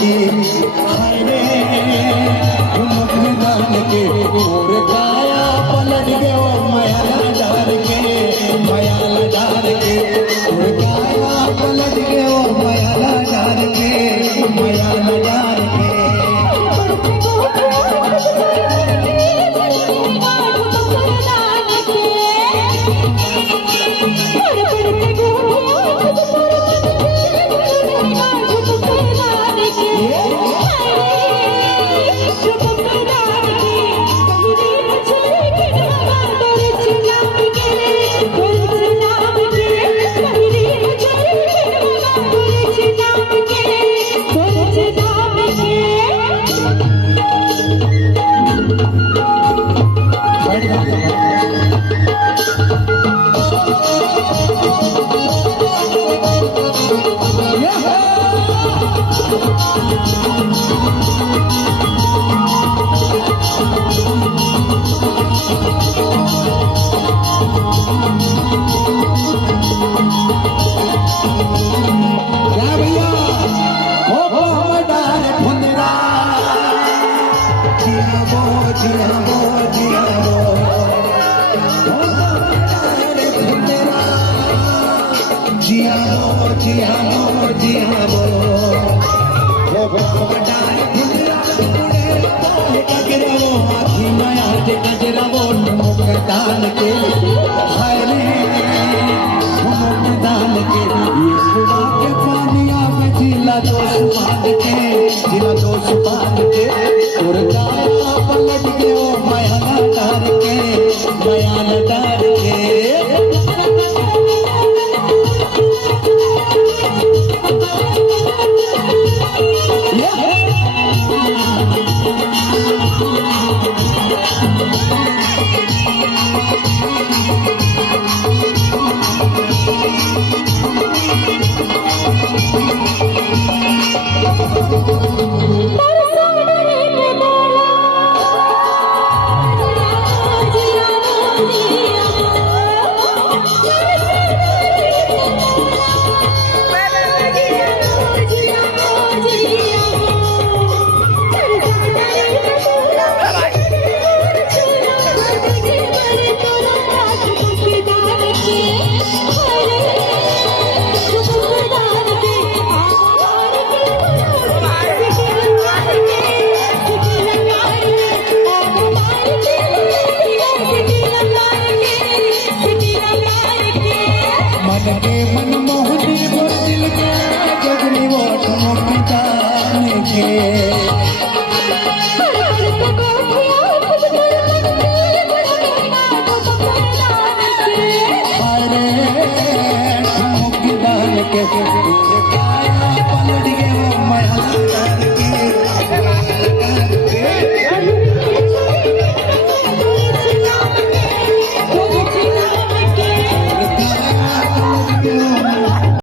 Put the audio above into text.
की हाय रे ठुमक दान के और काया पलट गयो मयाला डार के और काया पलट गयो मयाला डार के दान के हाय रे ठुमक दान के ये सुबह के पानिया में जिला दोष बांध के और काया पलट गयो मयाला डार के के